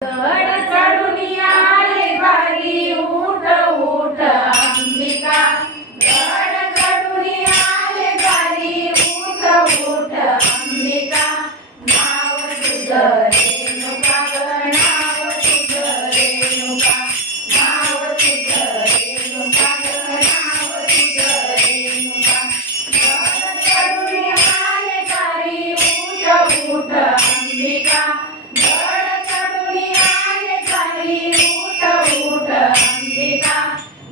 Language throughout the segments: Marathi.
गड चढून आले बारी उठ उठ अंबिका, गड चढून आले बारी उठ उठ अंबिका, नाव तुझं रेणुका ग नाव तुझं रेणुका, नाव तुझं रेणुका ग नाव तुझं रेणुका, गड चढून आले बारी उठ उठ अंबिका, उठ अंबिका,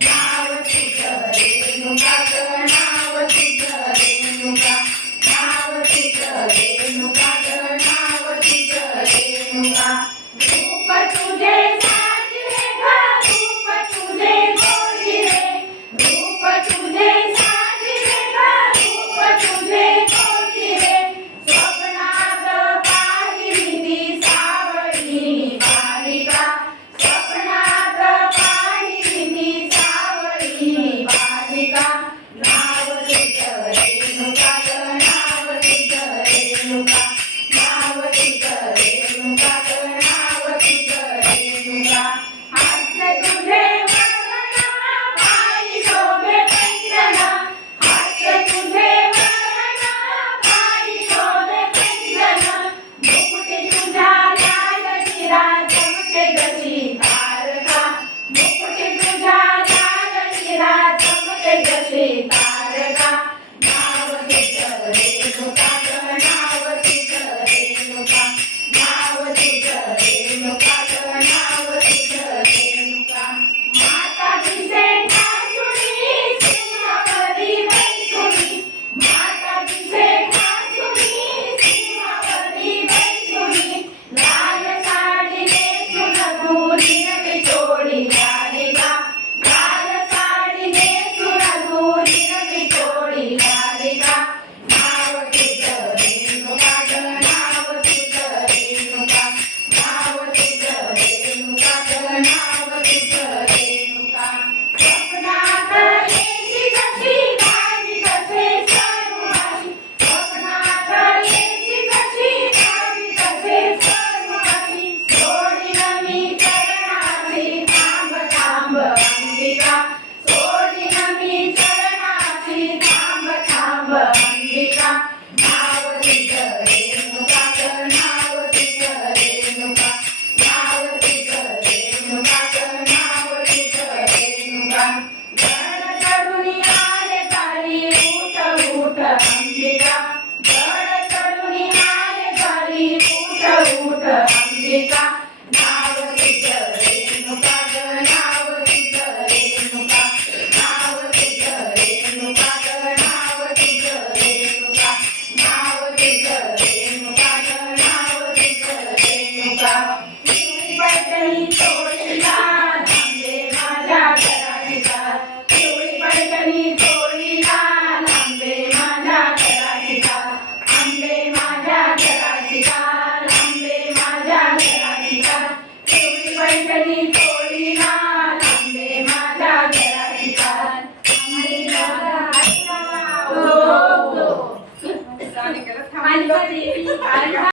नाव तुझं रेणुका ग नाव तुझं रेणुका, नाव तुझं रेणुका ग नाव तुझं रेणुका, रूप तुझे साजरे ग रूप तुझे गोजिरे, रूप तुझे साजरे ग रूप तुझे गोजिरे, स्वप्नात पाहिली ती सावळी बालिका, नाव तुझं रेणुका ग नाव तुझं रेणुका, नाव तुझं रेणुका ग नाव तुझं रेणुका, हात तुझे वरना पायी शोभे पैंजण, हात तुझे वरना पायी शोभे पैंजण, मुकुट तुझ्या लाल हिरा चमके जशी तारका, मुकुट तुझ्या लाल हिरा चमके जशी तारका, नाव तुझं रेणुका ग नाव तुझं रेणुका, नाव तुझं रेणुका ग नाव तुझं रेणुका, माता दिसे ठासूनी सिंहावरी बैसुनी, माता दिसे ठासूनी सिंहावरी बैसुनी, लाल साडी नेसून तू हिरवी चोळी आली गा, लाल साडी नेसून तू हिरवी चोळी आली गा, नाव तुझं रेणुका ग नाव तुझं रेणुका, नाव तुझं रेणुका ग नाव तुझं रेणुका, स्वप्नात येशी जशी गावी तसे सर्वाशी, स्वप्नात येशी जशी गावी तसे सर्वाशी, सोडीन मी चरणाची थांब थांब अंबिका, सोडीन मी चरणाची थांब थांब अंबिका, नाव तुझं रेणुका ग नाव तुझं रेणुका, नाव तुझं रेणुका ग नाव तुझं रेणुका, गड चढून आले बारी उठ उठ अंबिका, गड चढून आले बारी उठ उठ अंबिका, नाव तुझं रेणुका ग नाव तुझं रेणुका, नाव तुझं रेणुका ग नाव तुझं रेणुका, नाव तुझं रेणुका ग नाव तुझं रेणुका, पिवळी पैठणी चोळीला लांबे माझ्या घराची दार, पिवळी पैठणी चोळीला लांबे माझ्या घराची दार, आंबे माझ्या घराची दार, आंबे माझ्या घराची दार, पिवळी पैठणी चोळीला लांबे माझ्या घराची दार, आंबे माझ्या घराची दार.